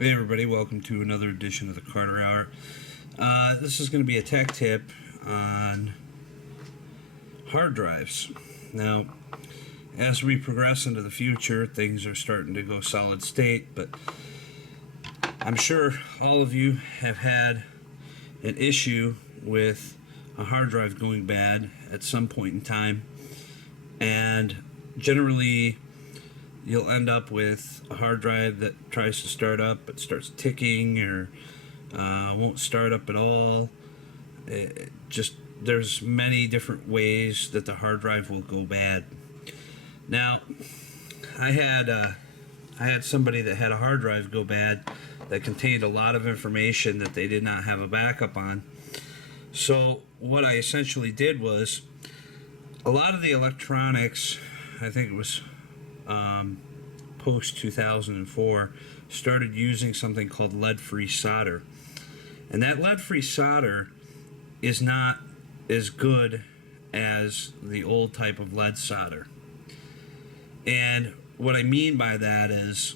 Hey everybody, welcome to another edition of the Carter Hour. This is going to be a tech tip on hard drives. Now, as we progress into the future, things are starting to go solid state, but I'm sure all of you have had an issue with a hard drive going bad at some point in time, and generally you'll end up with a hard drive that tries to start up but starts ticking or won't start up at all. There's many different ways that the hard drive will go bad. Now, I had somebody that had a hard drive go bad that contained a lot of information that they did not have a backup on. So what I essentially did was, a lot of the electronics, I think it was post 2004, started using something called lead-free solder, and that lead-free solder is not as good as the old type of lead solder. And what I mean by that is,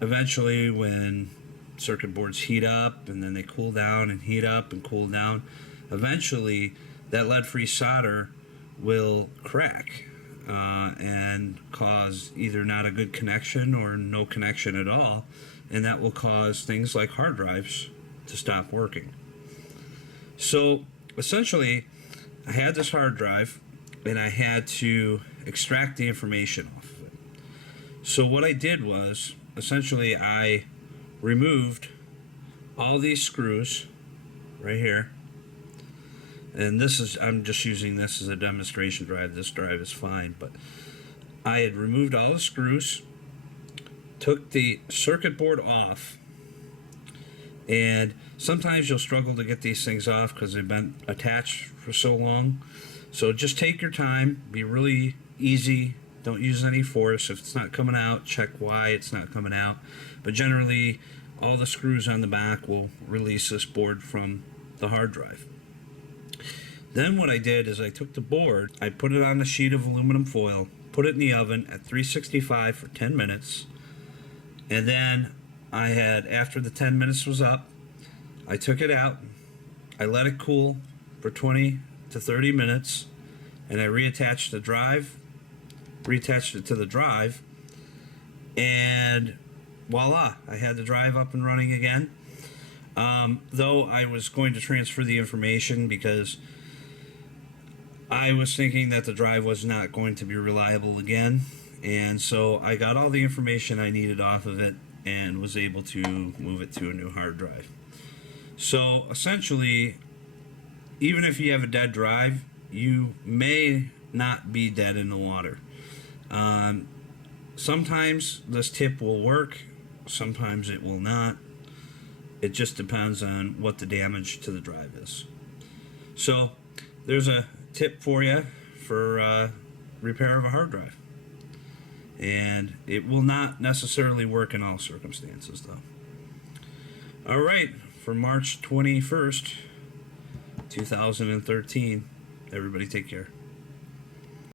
eventually when circuit boards heat up and then they cool down and heat up and cool down, eventually that lead-free solder will crack and cause either not a good connection or no connection at all, and that will cause things like hard drives to stop working. So essentially, I had this hard drive and I had to extract the information off of it. So what I did was, essentially I removed all these screws right here. And I'm just using this as a demonstration drive. This drive is fine, but I had removed all the screws, took the circuit board off, and sometimes you'll struggle to get these things off because they've been attached for so long. So just take your time, be really easy, don't use any force. If it's not coming out, check why it's not coming out. But generally, all the screws on the back will release this board from the hard drive. Then what I did is I took the board, I put it on a sheet of aluminum foil, put it in the oven at 365 for 10 minutes, and then after the 10 minutes was up, I took it out, I let it cool for 20 to 30 minutes, and I reattached it to the drive, and voila, I had the drive up and running again. Though I was going to transfer the information because I was thinking that the drive was not going to be reliable again, and so I got all the information I needed off of it and was able to move it to a new hard drive. So essentially, even if you have a dead drive, you may not be dead in the water. Sometimes this tip will work, sometimes it will not. It just depends on what the damage to the drive is. So there's a tip for you for repair of a hard drive, and it will not necessarily work in all circumstances though. All right, for March 21st 2013, everybody take care.